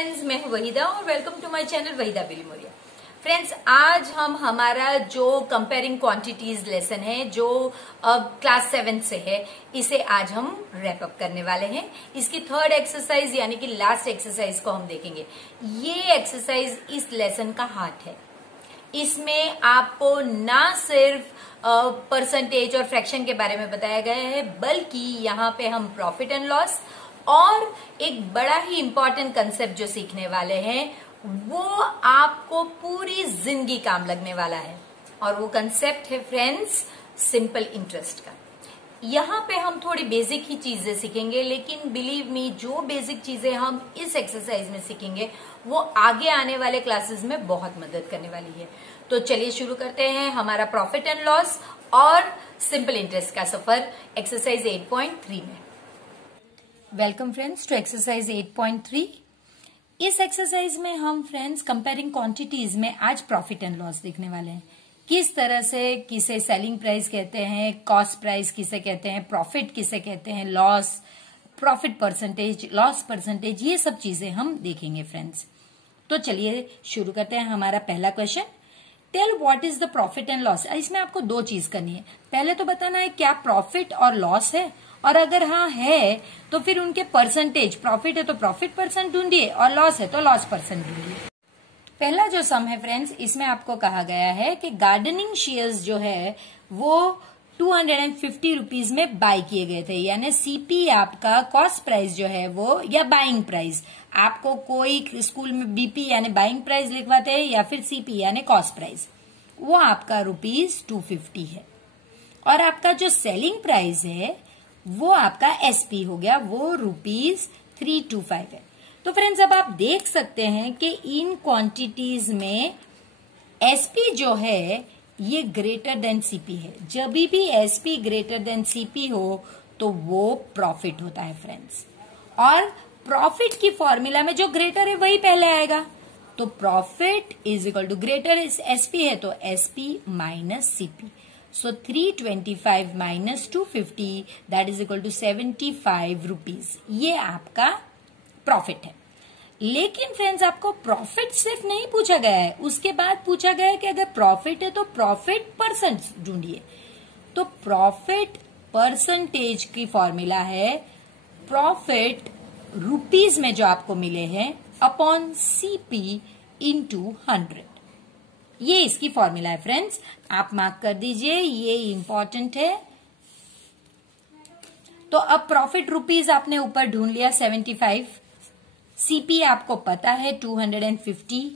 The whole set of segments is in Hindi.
फ्रेंड्स, मैं हूं वहीदा और welcome to my channel Waheeda Bilimoria. Friends, आज हम हमारा जो कंपेयरिंग क्वांटिटीज लेसन है जो क्लास 7 से है, इसे आज हम रैप अप करने वाले हैं। इसकी थर्ड एक्सरसाइज यानी कि लास्ट एक्सरसाइज को हम देखेंगे। ये एक्सरसाइज इस लेसन का हार्ट है। इसमें आपको ना सिर्फ परसेंटेज और फ्रैक्शन के बारे में बताया गया है, बल्कि यहाँ पे हम प्रॉफिट एंड लॉस और एक बड़ा ही इंपॉर्टेंट कंसेप्ट जो सीखने वाले हैं वो आपको पूरी जिंदगी काम लगने वाला है। और वो कंसेप्ट है फ्रेंड्स सिंपल इंटरेस्ट का। यहाँ पे हम थोड़ी बेसिक ही चीजें सीखेंगे, लेकिन बिलीव मी, जो बेसिक चीजें हम इस एक्सरसाइज में सीखेंगे वो आगे आने वाले क्लासेस में बहुत मदद करने वाली है। तो चलिए शुरू करते हैं हमारा प्रॉफिट एंड लॉस और सिंपल इंटरेस्ट का सफर एक्सरसाइज 8.3 में। Welcome friends to exercise 8.3। इस एक्सरसाइज में हम फ्रेंड्स कंपेयरिंग क्वांटिटीज में आज प्रॉफिट एंड लॉस देखने वाले हैं। किस तरह से किसे सेलिंग प्राइस कहते हैं, कॉस्ट प्राइस किसे कहते हैं, प्रॉफिट किसे कहते हैं, loss, profit percentage, loss percentage, ये सब चीजें हम देखेंगे फ्रेंड्स। तो चलिए शुरू करते हैं। हमारा पहला question, tell what is the profit and loss. इसमें आपको दो चीज करनी है। पहले तो बताना है क्या प्रॉफिट और लॉस है, और अगर हाँ है तो फिर उनके परसेंटेज, प्रॉफिट है तो प्रॉफिट परसेंट ढूंढिए और लॉस है तो लॉस परसेंट ढूंढिए। पहला जो सम है फ्रेंड्स, इसमें आपको कहा गया है कि गार्डनिंग शेयर्स जो है वो 250 रुपीज में बाय किए गए थे, यानी सीपी आपका कॉस्ट प्राइस जो है वो, या बाइंग प्राइस, आपको कोई स्कूल में बीपी यानी बाइंग प्राइस लिखवाते हैं या फिर सीपी यानी कॉस्ट प्राइस, वो आपका ₹250 है। और आपका जो सेलिंग प्राइस है वो आपका एसपी हो गया, वो ₹325 है। तो फ्रेंड्स, अब आप देख सकते हैं कि इन क्वांटिटीज में एसपी जो है ये ग्रेटर देन सीपी है। जब भी एसपी ग्रेटर देन सीपी हो तो वो प्रॉफिट होता है फ्रेंड्स। और प्रॉफिट की फॉर्मूला में जो ग्रेटर है वही पहले आएगा। तो profit is equal to, greater SP है तो SP minus CP. So 325 minus 250 that is equal to 75 rupees। ये आपका प्रॉफिट है। लेकिन फ्रेंड्स, आपको प्रॉफिट सिर्फ नहीं पूछा गया है, उसके बाद पूछा गया है कि अगर प्रॉफिट है तो प्रॉफिट परसेंट ढूंढिए। तो प्रॉफिट परसेंटेज की फॉर्मूला है प्रॉफिट रुपीज में जो आपको मिले हैं अपॉन सीपी इंटू 100। ये इसकी फॉर्मूला है फ्रेंड्स, आप मार्क कर दीजिए, ये इंपॉर्टेंट है। तो अब प्रॉफिट रुपीज आपने ऊपर ढूंढ लिया 75, सीपी आपको पता है 250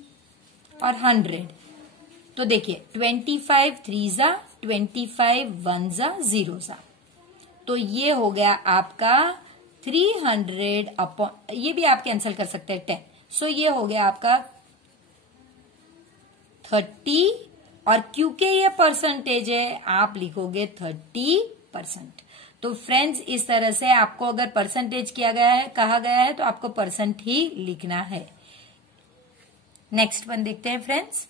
और 100। तो देखिए 25 3 25 1 0। तो ये हो गया आपका 300 अपॉन, ये भी आप कैंसिल कर सकते हैं 10। सो ये हो गया आपका 30, और क्योंकि ये परसेंटेज है आप लिखोगे 30%। तो फ्रेंड्स, इस तरह से आपको अगर परसेंटेज किया गया है, कहा गया है, तो आपको परसेंट ही लिखना है। नेक्स्ट वन देखते हैं friends.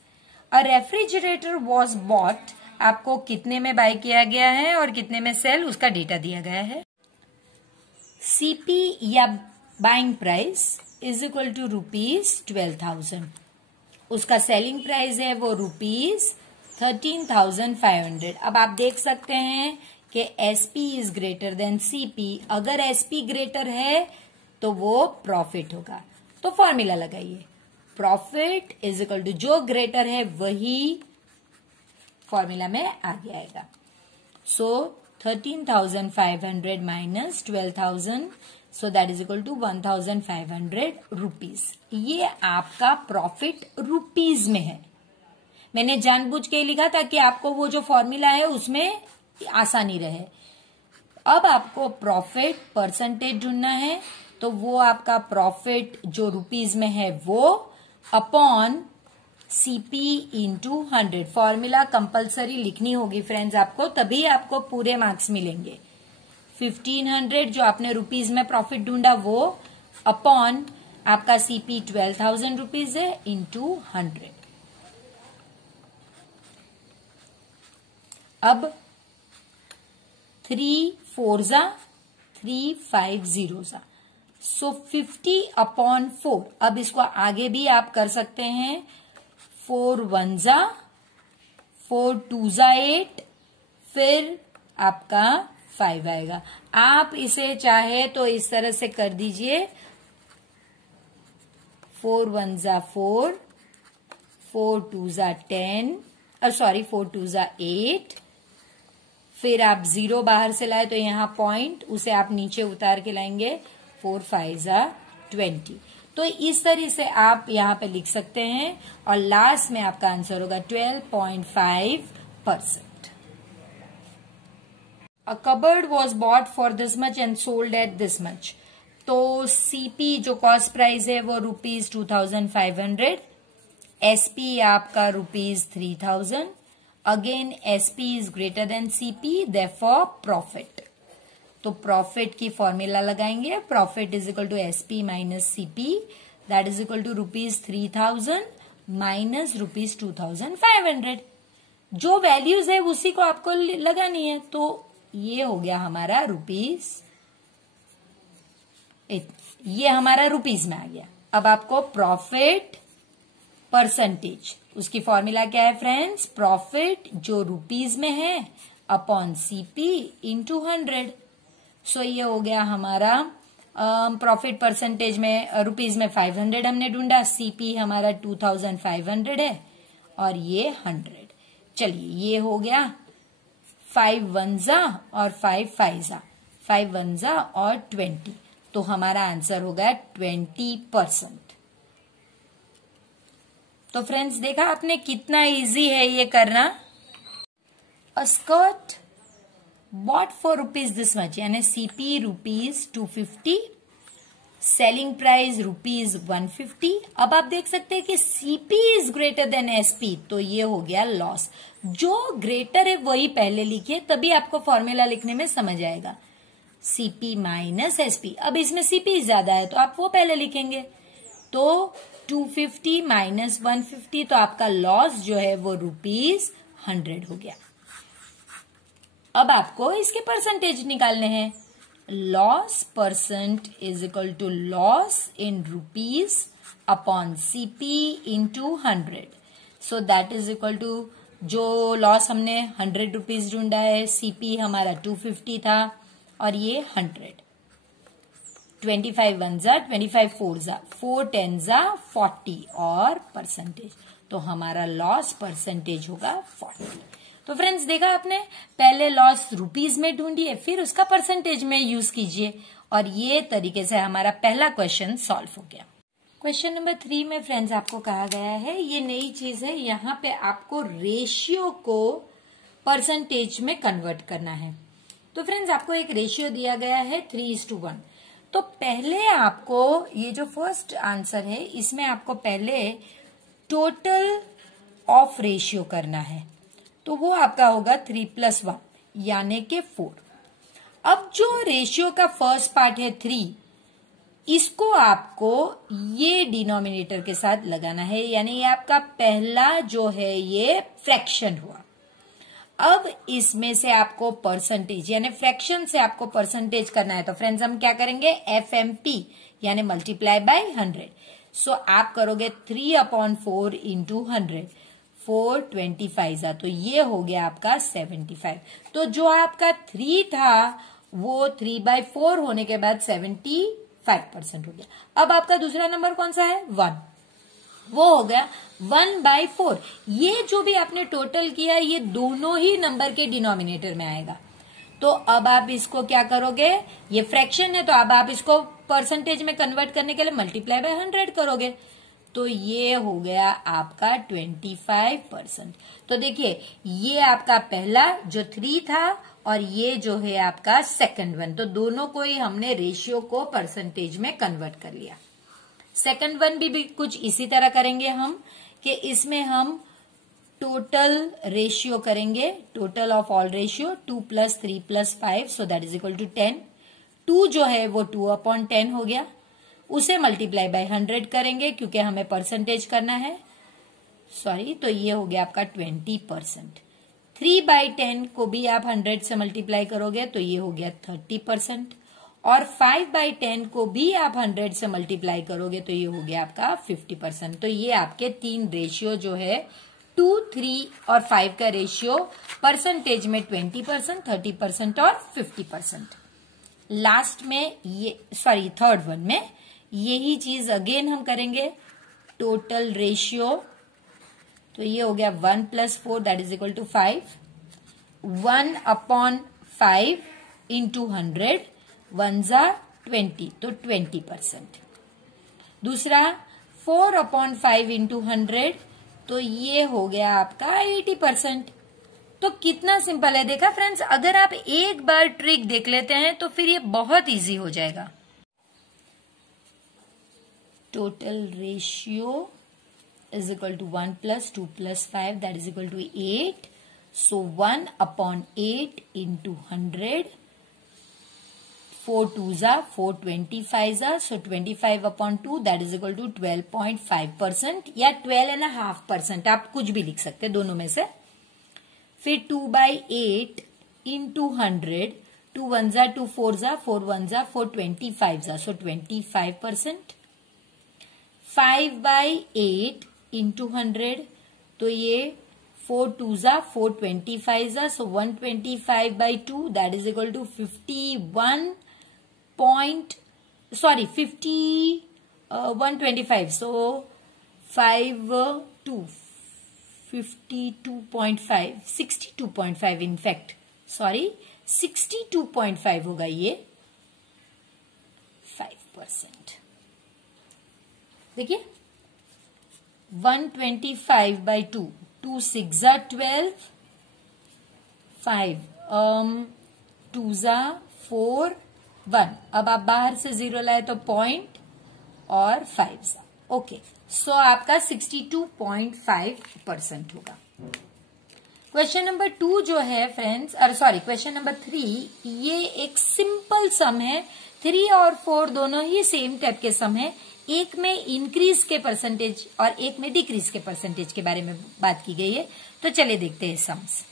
A refrigerator was bought, आपको कितने में बाय किया गया है और कितने में सेल, उसका डेटा दिया गया है। सीपी या buying price is equal to ₹12,000। उसका सेलिंग प्राइस है वो ₹13,500। अब आप देख सकते हैं कि SP is greater then CP. अगर एसपी ग्रेटर है तो वो प्रॉफिट होगा। तो फॉर्मूला लगाइए, प्रॉफिट इज इक्वल टू, जो ग्रेटर है वही फॉर्मूला में आगे आएगा। सो 13,500 minus 12,000, so that is equal to 1,500 rupees। ये आपका प्रॉफिट रुपीज में है। मैंने जानबूझ के लिखा ताकि आपको वो जो फॉर्मूला है उसमें आसानी रहे। अब आपको प्रॉफिट परसेंटेज ढूंढना है, तो वो आपका प्रॉफिट जो रुपीज में है वो upon CP into 100। Formula compulsory लिखनी होगी फ्रेंड्स आपको, तभी आपको पूरे मार्क्स मिलेंगे। 1500 जो आपने रुपीज में प्रॉफिट ढूंढा वो अपॉन आपका सीपी 12,000 रुपीज है इंटू 100। अब 3 4 3 5 0। सो 50/4। अब इसको आगे भी आप कर सकते हैं। 4 1 जा, 4 2 जा 8, फिर आपका 5 आएगा। आप इसे चाहे तो इस तरह से कर दीजिए। 4 1 जा 4, 4 2 जा 10, 4 2 जा 8, फिर आप 0 बाहर से लाए तो यहाँ पॉइंट, उसे आप नीचे उतार के लाएंगे। 4 5 जा 20। तो इस तरह से आप यहाँ पे लिख सकते हैं और लास्ट में आपका आंसर होगा 12.5%। A cupboard was bought for this much and sold at this much. तो CP जो कॉस्ट प्राइस है वो ₹2500, SP आपका ₹3000। Again SP is greater than CP, therefore profit. तो प्रॉफिट की फॉर्मूला लगाएंगे। Profit is equal to SP minus CP, that is equal to ₹3000 minus ₹2500। जो वैल्यूज है उसी को आपको लगानी है। तो ये हो गया हमारा ये हमारा रुपीज में आ गया। अब आपको प्रॉफिट परसेंटेज, उसकी फॉर्मूला क्या है फ्रेंड्स? प्रॉफिट जो रुपीज में है अपॉन CP इंटू 100। सो ये हो गया हमारा प्रॉफिट परसेंटेज में रुपीज में 500 हमने ढूंढा, CP हमारा 2500 है और ये 100। चलिए ये हो गया 5 1 जा और 5 5 जा, 5 1 जा और 20। तो हमारा आंसर होगा 20%। तो फ्रेंड्स देखा आपने कितना इजी है ये करना। A skirt bought for rupees this much, यानी CP ₹250, सेलिंग प्राइस ₹150। अब आप देख सकते हैं कि CP is greater than SP, तो ये हो गया लॉस। जो ग्रेटर है वही पहले लिखिए, तभी आपको फॉर्मूला लिखने में समझ आएगा। CP minus SP। अब इसमें CP ज्यादा है तो आप वो पहले लिखेंगे। तो 250 माइनस 150, तो आपका लॉस जो है वो ₹100 हो गया। अब आपको इसके परसेंटेज निकालने हैं। Loss percent is equal to loss in rupees upon CP into 100। So that is equal to, जो लॉस हमने 100 रुपीज ढूंढा है, CP हमारा 250 था और ये 100। 25 1 जा 25 4 जा 4 10 जा 40 और परसेंटेज, तो हमारा लॉस परसेंटेज होगा 40। तो फ्रेंड्स देखा आपने, पहले लॉस रुपीज में ढूंढिए, फिर उसका परसेंटेज में यूज कीजिए, और ये तरीके से हमारा पहला क्वेश्चन सॉल्व हो गया। क्वेश्चन नंबर 3 में फ्रेंड्स आपको कहा गया है, ये नई चीज है, यहाँ पे आपको रेशियो को परसेंटेज में कन्वर्ट करना है। तो फ्रेंड्स आपको एक रेशियो दिया गया है 3:1। तो पहले आपको ये जो फर्स्ट आंसर है इसमें आपको पहले टोटल ऑफ रेशियो करना है, तो वो आपका होगा 3 + 1 यानी के 4। अब जो रेशियो का फर्स्ट पार्ट है 3, इसको आपको ये डिनोमिनेटर के साथ लगाना है, यानी ये आपका पहला जो है ये फ्रैक्शन हुआ। अब इसमें से आपको परसेंटेज यानी फ्रैक्शन से आपको परसेंटेज करना है, तो फ्रेंड्स हम क्या करेंगे? FMP यानी मल्टीप्लाई बाय 100। सो आप करोगे 3/4 इंटू 100, 4 25 जा, तो ये हो गया आपका 75। तो जो आपका 3 था वो 3/4 होने के बाद 75% हो गया। अब आपका दूसरा नंबर कौन सा है? 1, वो हो गया 1/4। ये जो भी आपने टोटल किया ये दोनों ही नंबर के डिनोमिनेटर में आएगा। तो अब आप इसको क्या करोगे? ये फ्रैक्शन है तो अब आप इसको परसेंटेज में कन्वर्ट करने के लिए मल्टीप्लाई बाय 100 करोगे, तो ये हो गया आपका 25%। तो देखिए ये आपका पहला जो 3 था और ये जो है आपका सेकंड वन, तो दोनों को ही हमने रेशियो को परसेंटेज में कन्वर्ट कर लिया। सेकंड वन भी कुछ इसी तरह करेंगे हम, कि इसमें हम टोटल रेशियो करेंगे, total of all ratio 2 + 3 + 5, so that is equal to 10। 2 जो है वो 2/10 हो गया, उसे मल्टीप्लाई बाय 100 करेंगे क्योंकि हमें परसेंटेज करना है, सॉरी, तो ये हो गया आपका 20%। 3/10 को भी आप 100 से मल्टीप्लाई करोगे तो ये हो गया 30%, और 5/10 को भी आप 100 से मल्टीप्लाई करोगे तो ये हो गया आपका 50%। तो ये आपके 3 रेशियो जो है 2, 3 और 5 का रेशियो परसेंटेज में 20%, 30% और 50%। लास्ट में ये थर्ड वन में यही चीज अगेन हम करेंगे। टोटल रेशियो तो ये हो गया 1 + 4 that is equal to 5, 1/5 into 100, 1 × 20 तो 20%। दूसरा 4/5 इंटू 100 तो ये हो गया आपका 80%। तो कितना सिंपल है, देखा फ्रेंड्स, अगर आप एक बार ट्रिक देख लेते हैं तो फिर ये बहुत इजी हो जाएगा। Total ratio is equal to 1 + 2 + 5 that is equal to 8। So 1/8 into 100, 4 2s are 4, 25s are, so 25/2 that is equal to 12.5% या 12.5%, आप कुछ भी लिख सकते हैं दोनों में से। फिर 2/8 into 100, 2 1s are 2 4s are, 4 1s are 4, 25s are, so 25%। 5/8 into 100 तो ये 4 2s are 4, 25s are, so 125/2 that is equal to 125, so 52.5, 62.5 in fact, 62.5 होगा ये 5%। देखिए 125/2, 2 6s are 12, 5 2s are 4, 1, अब आप बाहर से 0 लाए तो पॉइंट और 5 ओके। सो आपका 62.5% होगा। क्वेश्चन नंबर 2 जो है फ्रेंड्स, क्वेश्चन नंबर 3, ये एक सिंपल सम है। 3 और 4 दोनों ही सेम टाइप के सम है। एक में इंक्रीज के परसेंटेज और एक में डिक्रीज के परसेंटेज के बारे में बात की गई है। तो चलिए देखते हैं sums.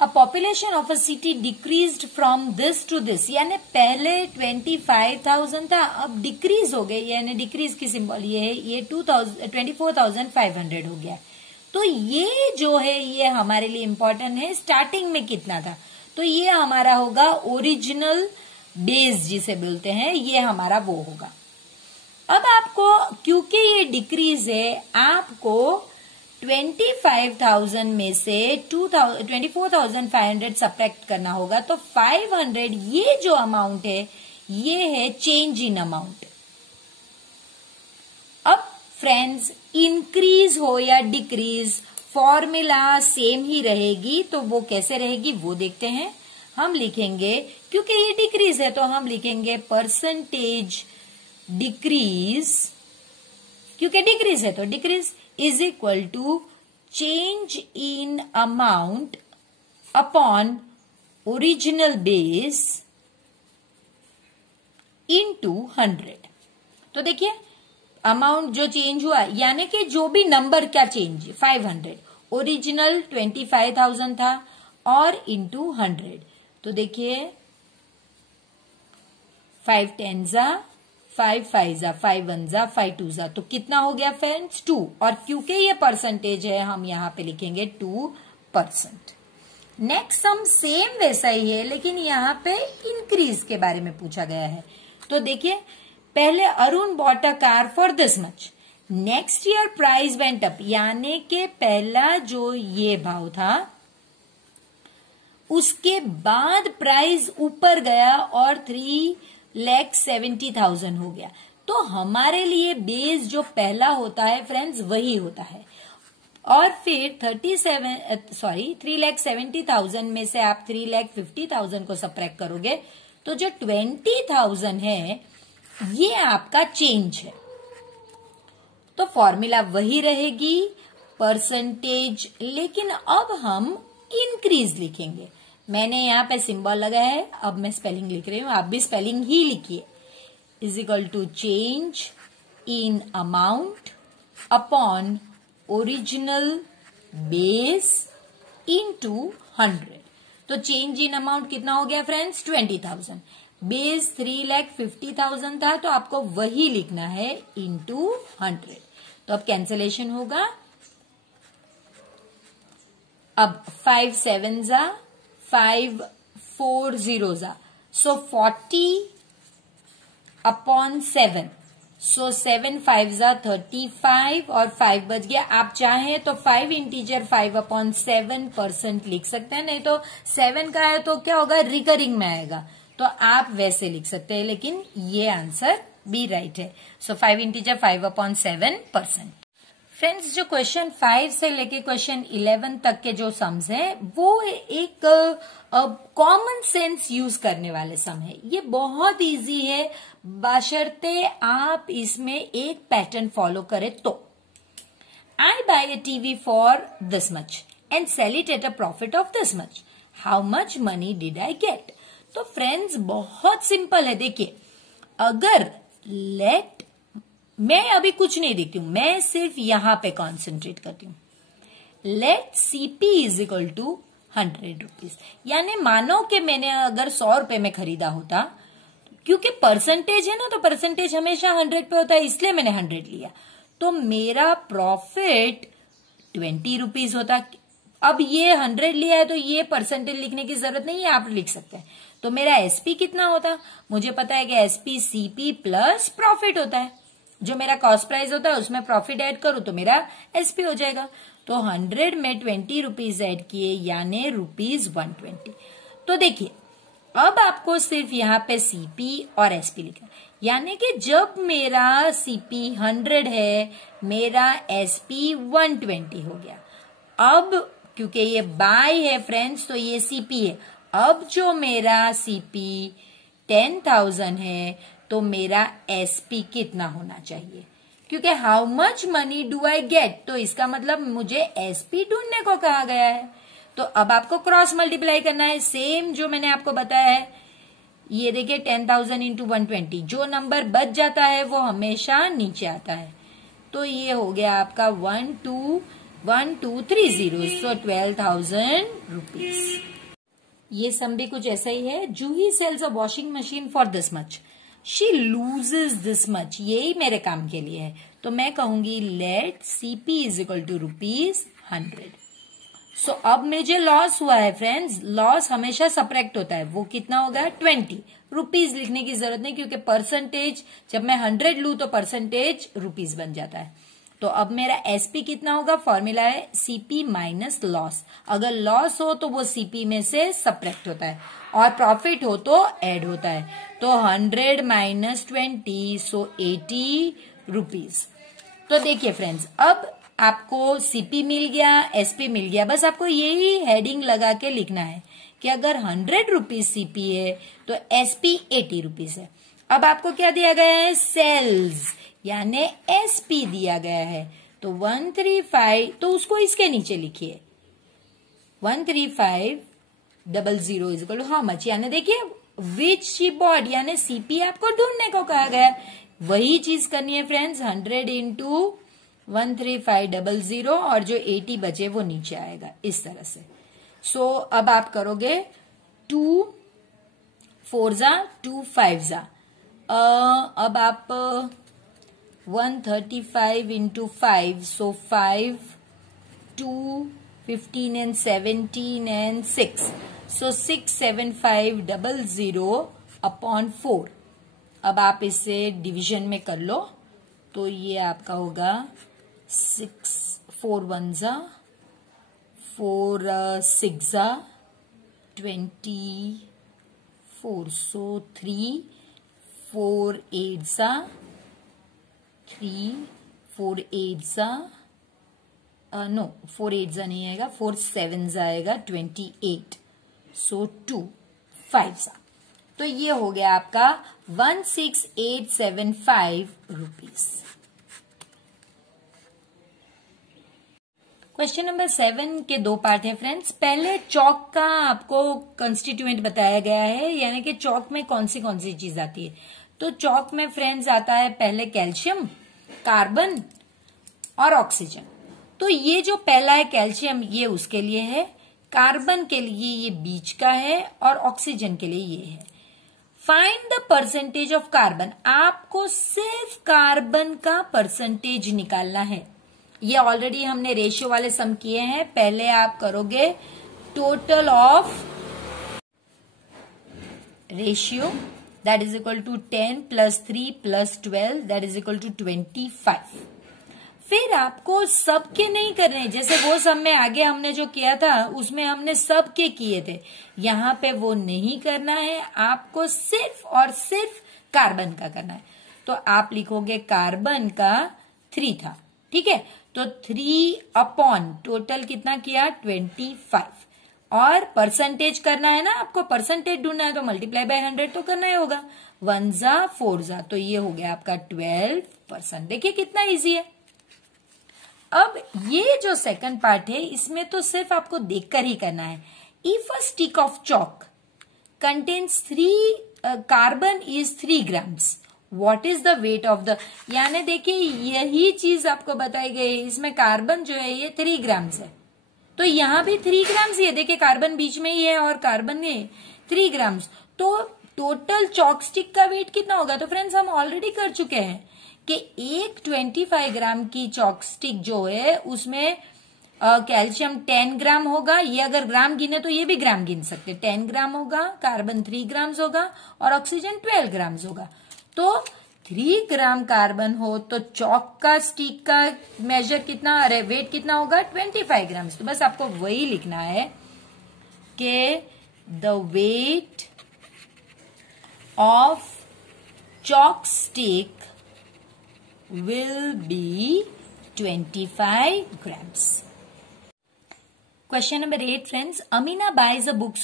A population of a city decreased from this to this, यानी पहले 25,000 था, अब डिक्रीज हो गए, यानी डिक्रीज की सिंबल ये है, ये 24,500 हो गया। तो ये जो है ये हमारे लिए इम्पोर्टेंट है। स्टार्टिंग में कितना था, तो ये हमारा होगा ओरिजिनल बेस जिसे बोलते हैं, ये हमारा वो होगा। अब आपको क्योंकि ये डिक्रीज है, आपको 25,000 में से 24,500 सब्ट्रैक्ट करना होगा। तो 500 ये जो अमाउंट है ये है चेंज इन अमाउंट। अब फ्रेंड्स इंक्रीज हो या डिक्रीज फॉर्मूला सेम ही रहेगी, तो वो कैसे रहेगी वो देखते हैं। हम लिखेंगे, क्योंकि ये डिक्रीज है तो हम लिखेंगे परसेंटेज डिक्रीज, क्योंकि डिक्रीज है तो decrease is equal to change in amount upon original base into 100। तो देखिए अमाउंट जो चेंज हुआ, यानी कि जो भी नंबर का चेंज, 500, ओरिजिनल 25,000 था और इनटू 100। तो देखिए 5 10s 5 5s 5 1s 5 2s, तो कितना हो गया फ्रेंड्स 2। और क्योंकि ये परसेंटेज है हम यहां पे लिखेंगे 2%। नेक्स्ट सम सेम वैसा ही है, लेकिन यहां पे इंक्रीज के बारे में पूछा गया है। तो देखिए पहले Arun bought a car for this much, next year price went up, यानी कि पहला जो ये भाव था उसके बाद प्राइस ऊपर गया और 3,70,000 हो गया। तो हमारे लिए बेस जो पहला होता है फ्रेंड्स वही होता है। और फिर 3,70,000 में से आप 3,50,000 को सब्ट्रैक्ट करोगे तो जो 20,000 है ये आपका चेंज है। तो फॉर्मूला वही रहेगी परसेंटेज, लेकिन अब हम इंक्रीज लिखेंगे। मैंने यहां पे सिंबल लगाया है, अब मैं स्पेलिंग लिख रही हूं, आप भी स्पेलिंग ही लिखिए। Is equal to change in amount upon original base into 100। तो चेंज इन अमाउंट कितना हो गया फ्रेंड्स 20,000। बेस 3,50,000 था, तो आपको वही लिखना है इंटू 100। तो अब कैंसलेशन होगा। अब 5 7 जा 5 4 0 जा, सो 40/7, सो 7 5 जा 35 और 5 बच गया। आप चाहें तो 5 इंटीजर 5/7% लिख सकते हैं, नहीं तो 7 का है तो क्या होगा, रिकरिंग में आएगा, तो आप वैसे लिख सकते हैं, लेकिन ये आंसर बी राइट है। सो 5 इंटीजर 5/7%। फ्रेंड्स, जो क्वेश्चन 5 से लेके क्वेश्चन 11 तक के जो सम्स हैं, वो एक कॉमन सेंस यूज करने वाले सम है। ये बहुत इजी है, बशर्ते आप इसमें एक पैटर्न फॉलो करें तो। I buy a TV for this much and sell it at a profit of this much, how much money did I get. तो फ्रेंड्स बहुत सिंपल है। देखिए, अगर मैं अभी कुछ नहीं देखती हूं, मैं सिर्फ यहां पे कॉन्सेंट्रेट करती हूं। Let CP is equal to 100 rupees, यानी मानो कि मैंने अगर 100 रुपए में खरीदा होता, क्योंकि परसेंटेज है ना, तो परसेंटेज हमेशा 100 पे होता है, इसलिए मैंने 100 लिया, तो मेरा प्रॉफिट 20 रुपीज होता। अब ये 100 लिया है तो ये परसेंटेज लिखने की जरूरत नहीं है, आप लिख सकते हैं। तो मेरा एसपी कितना होता, मुझे पता है कि एसपी सीपी प्लस प्रॉफिट होता है। जो मेरा कॉस्ट प्राइस होता है उसमें प्रॉफिट ऐड करूं तो मेरा एसपी हो जाएगा। तो 100 में 20 रुपीज ऐड किए, यानी ₹120। तो देखिए, अब आपको सिर्फ यहाँ पे सीपी और एसपी लिखना, यानी कि जब मेरा सीपी 100 है, मेरा एसपी 120 हो गया। अब क्योंकि ये बाय है फ्रेंड्स, तो ये सीपी है। अब जो मेरा सीपी 10,000 है, तो मेरा एसपी कितना होना चाहिए, क्योंकि how much money do I get, तो इसका मतलब मुझे एसपी ढूंढने को कहा गया है। तो अब आपको क्रॉस मल्टीप्लाई करना है, सेम जो मैंने आपको बताया है। ये देखिए 10,000 इंटू 120, जो नंबर बच जाता है वो हमेशा नीचे आता है। तो ये हो गया आपका 1230, सो 12,000 रुपीज। ये सम भी कुछ ऐसा ही है। Juhi sells a washing machine for this much, she loses this much, यही मेरे काम के लिए है, तो मैं कहूंगी let CP is equal to ₹100। So अब मुझे लॉस हुआ है फ्रेंड्स, लॉस हमेशा सब्ट्रैक्ट होता है, वो कितना होगा 20 रुपीज। लिखने की जरूरत नहीं, क्योंकि परसेंटेज जब मैं 100 लू तो परसेंटेज रुपीज बन जाता है। तो अब मेरा एसपी कितना होगा, फॉर्मूला है सीपी माइनस लॉस। अगर लॉस हो तो वो सीपी में से सब्ट्रैक्ट होता है, और प्रॉफिट हो तो ऐड होता है। तो 100 माइनस 20, सो 80 रुपीज। तो देखिए फ्रेंड्स, अब आपको सीपी मिल गया, एसपी मिल गया, बस आपको यही हेडिंग लगा के लिखना है कि अगर 100 रुपीज सीपी है तो एसपी 80 रुपीज है। अब आपको क्या दिया गया है, सेल्स, यानी एसपी दिया गया है। तो 135, तो उसको इसके नीचे लिखिए, 13500 is equal to how much, यानी देखिए विच शी बॉट, यानी सीपी आपको ढूंढने को कहा गया। वही चीज करनी है फ्रेंड्स, 100 इंटू 13500, और जो 80 बचे वो नीचे आएगा इस तरह से। सो अब आप करोगे 2 4 जा 2 5 जा, अब आप 135 into 5, so 5 2 15 and 17 and 6, so 67500 upon 4। अब आप इसे डिवीजन में कर लो, तो ये आपका होगा 6 4 1 जा 4 6 जा 24, so 3 4 8 जा 3 4 8 जा नो 4 8 जा नहीं आएगा, 4 7 जा आएगा 28, सो 2 5 जा। तो ये हो गया आपका 16875 रुपीज। क्वेश्चन नंबर 7 के 2 पार्ट है फ्रेंड्स। पहले चौक का आपको कंस्टिट्यूएंट बताया गया है, यानी कि चौक में कौन सी चीज आती है। तो चौक में फ्रेंड्स आता है पहले कैल्शियम, कार्बन और ऑक्सीजन। तो ये जो पहला है कैल्शियम, ये उसके लिए है, कार्बन के लिए ये बीच का है, और ऑक्सीजन के लिए ये है। Find the percentage of carbon, आपको सिर्फ कार्बन का परसेंटेज निकालना है। ये ऑलरेडी हमने रेशियो वाले सम किए हैं। पहले आप करोगे total of ratio, that is equal to 10 + 3 + 12, that is equal to 25। फिर आपको सबके नहीं करने, जैसे वो सब में आगे हमने जो किया था उसमें हमने सबके किए थे, यहां पे वो नहीं करना है, आपको सिर्फ और सिर्फ कार्बन का करना है। तो आप लिखोगे कार्बन का 3 था, ठीक है, तो 3 अपॉन टोटल कितना किया 25, और परसेंटेज करना है ना, आपको परसेंटेज ढूंढना है तो मल्टीप्लाई बाय 100 तो करना ही होगा, 1 जा 4 जा, तो ये हो गया आपका 12%। देखिए कितना इजी है। अब ये जो सेकंड पार्ट है इसमें तो सिर्फ आपको देखकर ही करना है। If a stick of chalk contains 3 carbon is 3 grams, what is the weight of the, यानी देखिए यही चीज आपको बताई गई है, इसमें कार्बन जो है ये 3 ग्राम्स है, तो यहां भी 3 ग्राम्स ही है, देखिए कार्बन बीच में ही है और कार्बन है 3 ग्राम्स, तो टोटल चॉक स्टिक का वेट कितना होगा। तो फ्रेंड्स हम ऑलरेडी कर चुके हैं कि एक 25 ग्राम की चॉक स्टिक जो है उसमें कैल्शियम 10 ग्राम होगा, ये अगर ग्राम गिने तो ये भी ग्राम गिन सकते, 10 ग्राम होगा, कार्बन 3 ग्राम्स होगा और ऑक्सीजन 12 ग्राम्स होगा। तो 3 ग्राम कार्बन हो तो चॉक का स्टिक का मेजर कितना, अरे वेट कितना होगा 25 ग्राम्स। तो बस आपको वही लिखना है कि the weight of chalk stick will be 25 grams. Question number 8, friends. Amina buys a book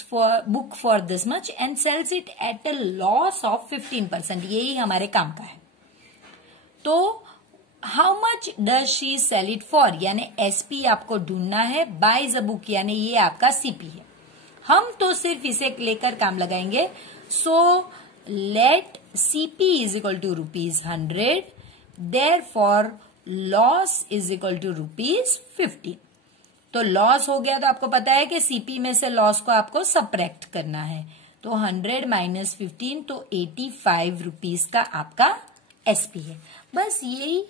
for this much and sells it at a loss of 15%. यही हमारे काम का है। तो how much does she sell it for? यानी SP आपको ढूंढना है, buys a book यानी ये आपका CP है। हम तो सिर्फ इसे लेकर काम लगाएंगे। So let CP is equal to ₹100. Therefore loss is equal to ₹15। तो लॉस हो गया तो आपको पता है कि सीपी में से लॉस को आपको सब्ट्रैक्ट करना है, तो 100 - 15 तो 85 रुपीज का आपका एसपी है। बस यही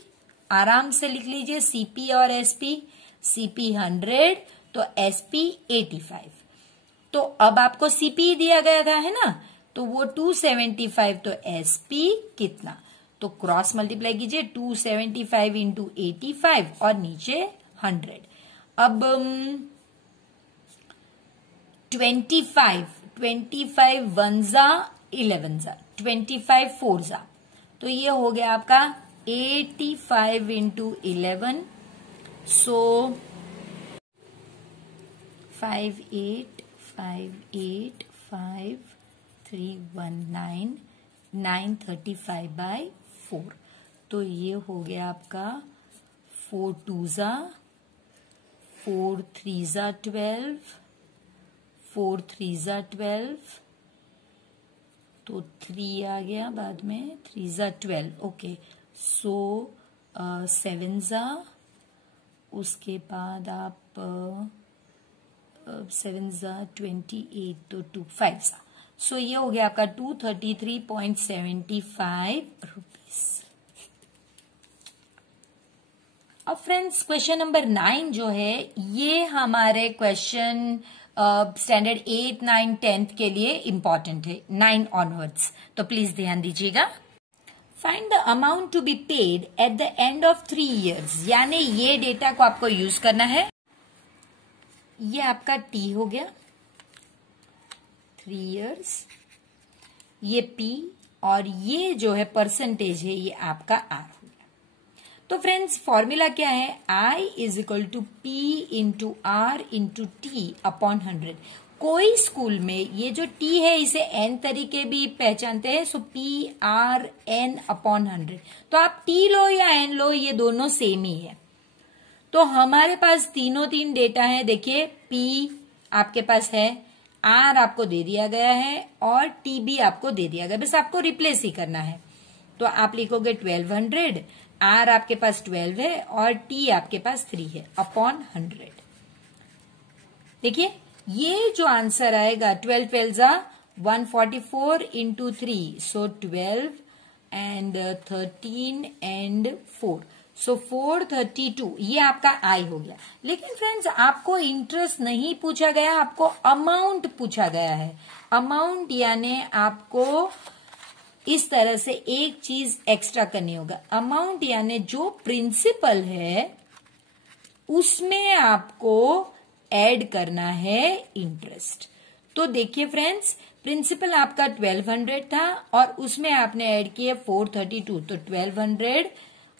आराम से लिख लीजिए, सीपी और एसपी, सीपी 100 तो एसपी 85। तो अब आपको सीपी दिया गया था है ना, तो वो 275, तो एसपी कितना, तो क्रॉस मल्टीप्लाई कीजिए 275 × 85 और नीचे 100। अब 25 1 जा 11 जा 25 4 जा, तो ये हो गया आपका 85 × 11, सो 585319 935/4, तो ये हो गया आपका 4 2 जा 4 3 जा 12, 4 3 जा 12, तो 3 आ गया बाद में, 3 जा 12, ओके, सो 7 जा, उसके बाद आप 7 जा 28, तो 2 5 जा, सो ये हो गया आपका 233.75 रुपीज। अब फ्रेंड्स क्वेश्चन नंबर 9 जो है ये हमारे क्वेश्चन स्टैंडर्ड 8, 9, 10 के लिए इंपॉर्टेंट है, 9 ऑनवर्ड्स, तो प्लीज ध्यान दीजिएगा। Find the amount to be paid at the end of 3 years, यानी ये डेटा को आपको यूज करना है। ये आपका टी हो गया 3 years, ये पी, और ये जो है परसेंटेज है ये आपका आर हो गया। तो फ्रेंड्स फॉर्मूला क्या है, I = P × R × T upon 100। कोई स्कूल में ये जो T है इसे N तरीके भी पहचानते हैं, सो PRN अपॉन 100, तो आप T लो या N लो ये दोनों सेम ही है। तो हमारे पास तीनों डेटा है, देखिए P आपके पास है, R आपको दे दिया गया है और T भी आपको दे दिया गया, बस आपको रिप्लेस ही करना है। तो आप लिखोगे 1200, R आपके पास 12 है और T आपके पास 3 है अपॉन 100। देखिए ये जो आंसर आएगा 12 12 जा 144 into 3, so 12 and 13 and 4, so 432, ये आपका आई हो गया। लेकिन फ्रेंड्स आपको इंटरेस्ट नहीं पूछा गया, आपको अमाउंट पूछा गया है। अमाउंट यानी आपको इस तरह से एक चीज एक्स्ट्रा करनी होगा। अमाउंट यानी जो प्रिंसिपल है उसमें आपको ऐड करना है इंटरेस्ट। तो देखिए फ्रेंड्स, प्रिंसिपल आपका 1200 था और उसमें आपने ऐड किया 432, तो 1200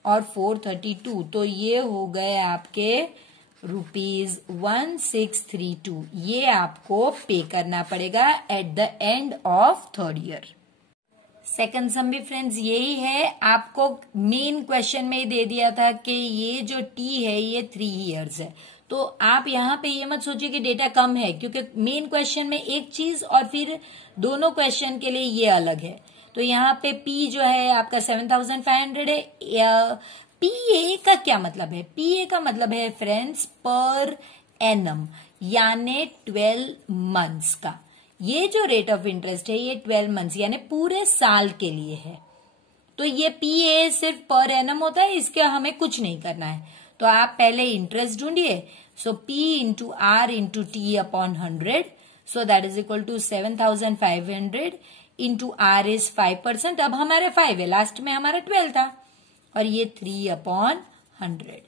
और 432, तो ये हो गए आपके ₹1632। ये आपको पे करना पड़ेगा eight the end of third year. Second सम भी फ्रेंड्स यही है, आपको मेन क्वेश्चन में ही दे दिया था कि ये जो टी है ये 3 इयर्स है। तो आप यहाँ पे ये मत सोचिए कि डेटा कम है, क्योंकि मेन क्वेश्चन में एक चीज और फिर दोनों क्वेश्चन के लिए ये अलग है। तो यहाँ पे पी जो है आपका 7500 है। पीए का क्या मतलब है? पीए का मतलब है फ्रेंड्स पर एनम, यानी 12 मंथ्स का। ये जो रेट ऑफ इंटरेस्ट है ये 12 मंथ्स यानी पूरे साल के लिए है। तो ये पीए सिर्फ पर एनम होता है, इसका हमें कुछ नहीं करना है। तो आप पहले इंटरेस्ट ढूंढिए। So P into R into T upon 100, so that is equal to 7500 into R is 5%। अब हमारे 5 है, लास्ट में हमारा 12 था, और ये 3 अपॉन 100।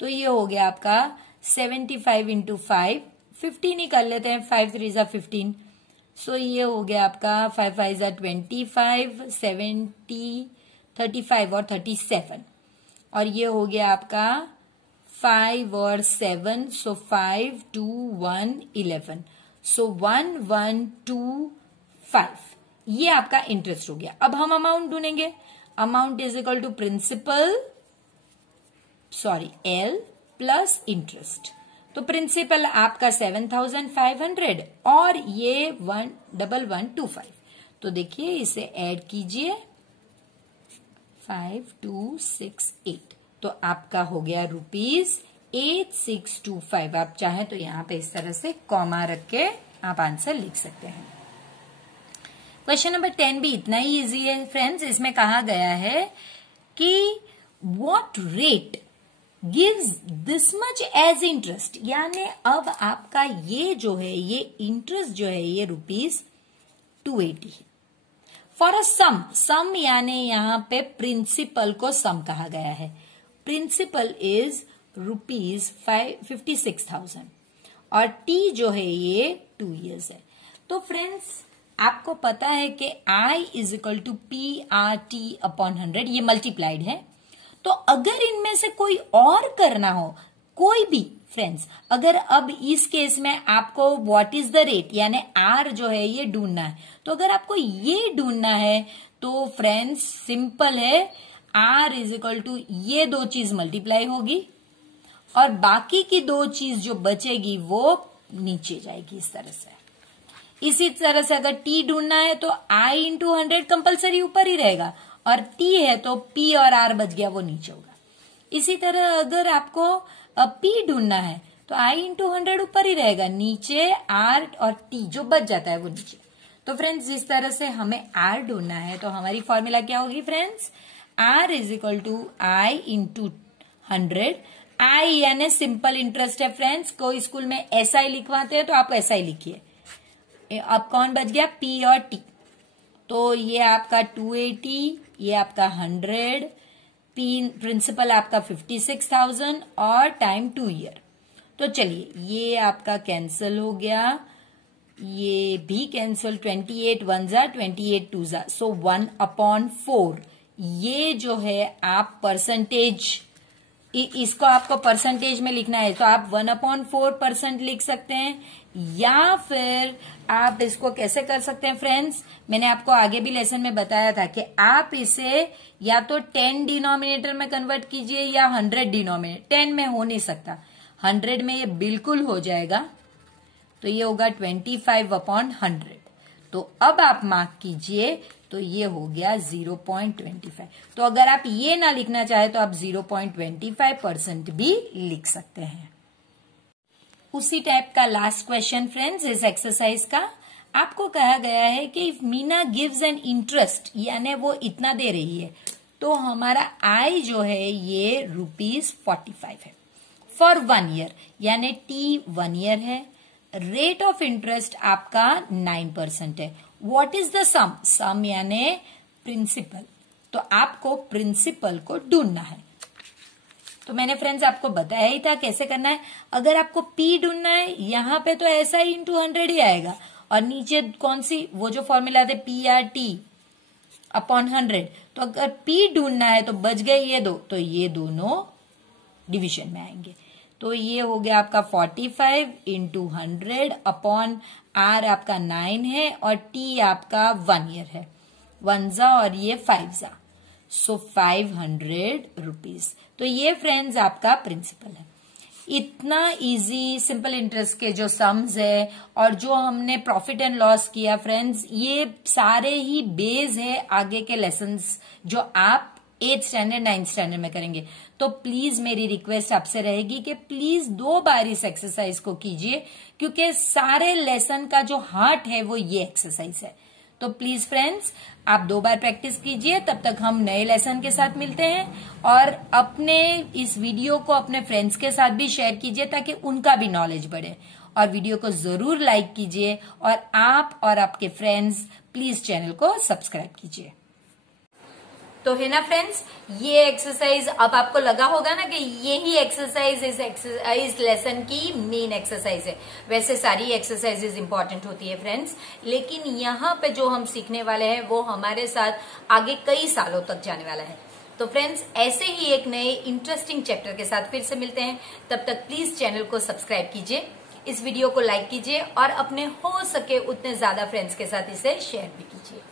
तो ये हो गया आपका 75 इंटू 5, 15 ही कर लेते हैं, 5 3 जा 15। सो ये हो गया आपका 5 5 जा 25, 70, 35 और 37, और ये हो गया आपका 5 और 7, सो 5 2 1 11, सो 1125। ये आपका इंटरेस्ट हो गया। अब हम अमाउंट ढूंढेंगे। Amount is equal to principal L plus interest. तो प्रिंसिपल आपका 7500 और ये 11125। तो देखिए इसे ऐड कीजिए, 5268, तो आपका हो गया ₹8625। आप चाहें तो यहाँ पे इस तरह से कॉमा रख के आप आंसर लिख सकते हैं। क्वेश्चन नंबर 10 भी इतना ही इजी है फ्रेंड्स। इसमें कहा गया है कि what rate gives this much as interest, यानी अब आपका ये जो है ये इंटरेस्ट जो है ये ₹280 है फॉर अ सम यानी यहाँ पे प्रिंसिपल को सम कहा गया है। प्रिंसिपल इज ₹56,000 और टी जो है ये 2 इयर्स है। तो फ्रेंड्स आपको पता है कि I is equal to PRT upon 100, ये मल्टीप्लाइड है। तो अगर इनमें से कोई और करना हो, कोई भी फ्रेंड्स, अगर अब इस केस में आपको व्हाट इज द रेट यानी R जो है ये ढूंढना है, तो अगर आपको ये ढूंढना है तो फ्रेंड्स सिंपल है, R इज इक्वल टू ये 2 चीज मल्टीप्लाई होगी और बाकी की 2 चीज जो बचेगी वो नीचे जाएगी इस तरह से। इसी तरह से अगर T ढूंढना है तो I इंटू 100 कंपल्सरी ऊपर ही रहेगा, और T है तो P और R बच गया वो नीचे होगा। इसी तरह अगर आपको P ढूंढना है तो I इंटू 100 ऊपर ही रहेगा, नीचे R और T जो बच जाता है वो नीचे। तो फ्रेंड्स जिस तरह से हमें R ढूंढना है तो हमारी फॉर्मूला क्या होगी friends, R is equal to I into 100। I यानी सिंपल इंटरेस्ट है फ्रेंड्स, कोई स्कूल में SI लिखवाते हैं तो आप SI लिखिए। अब कौन बच गया, P और T। तो ये आपका 280, ये आपका 100, प्रिंसिपल आपका 56,000 और टाइम 2 ईयर। तो चलिए ये आपका कैंसिल हो गया, ये भी कैंसिल, 28 1 जा 28 2 जा, सो 1/4। ये जो है आप परसेंटेज, इसको आपको परसेंटेज में लिखना है तो आप 1/4% लिख सकते हैं, या फिर आप इसको कैसे कर सकते हैं फ्रेंड्स, मैंने आपको आगे भी लेसन में बताया था कि आप इसे या तो 10 डिनोमिनेटर में कन्वर्ट कीजिए या 100 डिनोमिनेटर। 10 में हो नहीं सकता, 100 में ये बिल्कुल हो जाएगा। तो ये होगा 25/100। तो अब आप मार्क कीजिए, तो ये हो गया 0.25। तो अगर आप ये ना लिखना चाहे तो आप 0.25% भी लिख सकते हैं। उसी टाइप का लास्ट क्वेश्चन फ्रेंड्स इस एक्सरसाइज का, आपको कहा गया है कि if Meena gives an interest, यानी वो इतना दे रही है, तो हमारा आय जो है ये ₹45 है फॉर 1 ईयर, यानी T 1 ईयर है। रेट ऑफ इंटरेस्ट आपका 9% है। व्हाट इज द सम? सम यानी प्रिंसिपल, तो आपको प्रिंसिपल को ढूंढना है। तो मैंने फ्रेंड्स आपको बताया ही था कैसे करना है। अगर आपको P ढूंढना है, यहां पे तो ऐसा ही इंटू 100 ही आएगा, और नीचे कौन सी वो जो फॉर्मूला थे PRT अपॉन 100, तो अगर P ढूंढना है तो बच गए ये दो, तो ये दोनों डिवीजन में आएंगे। तो ये हो गया आपका 45 इंटू 100 अपॉन R आपका 9 है और T आपका 1 ईयर है, 1 जा और ये 5 जा, सो 500 रुपीज। तो ये फ्रेंड्स आपका प्रिंसिपल है। इतना इजी सिंपल इंटरेस्ट के जो सम्स है और जो हमने प्रॉफिट एंड लॉस किया फ्रेंड्स, ये सारे ही बेस है आगे के लेसन्स जो आप 8th स्टैंडर्ड 9th स्टैंडर्ड में करेंगे। तो प्लीज मेरी रिक्वेस्ट आपसे रहेगी कि प्लीज 2 बार इस एक्सरसाइज को कीजिए, क्योंकि सारे लेसन का जो हार्ट है वो ये एक्सरसाइज है। तो प्लीज फ्रेंड्स आप 2 बार प्रैक्टिस कीजिए। तब तक हम नए लेसन के साथ मिलते हैं, और अपने इस वीडियो को अपने फ्रेंड्स के साथ भी शेयर कीजिए ताकि उनका भी नॉलेज बढ़े, और वीडियो को जरूर लाइक कीजिए, और आप और आपके फ्रेंड्स प्लीज चैनल को सब्सक्राइब कीजिए। तो है ना फ्रेंड्स, ये एक्सरसाइज अब आपको लगा होगा ना कि यही एक्सरसाइज इस लेसन की मेन एक्सरसाइज है। वैसे सारी एक्सरसाइजेज इंपॉर्टेंट होती है फ्रेंड्स, लेकिन यहाँ पे जो हम सीखने वाले हैं वो हमारे साथ आगे कई सालों तक जाने वाला है। तो फ्रेंड्स ऐसे ही एक नए इंटरेस्टिंग चैप्टर के साथ फिर से मिलते हैं। तब तक प्लीज चैनल को सब्सक्राइब कीजिए, इस वीडियो को लाइक कीजिए, और अपने हो सके उतने ज्यादा फ्रेंड्स के साथ इसे शेयर भी कीजिए।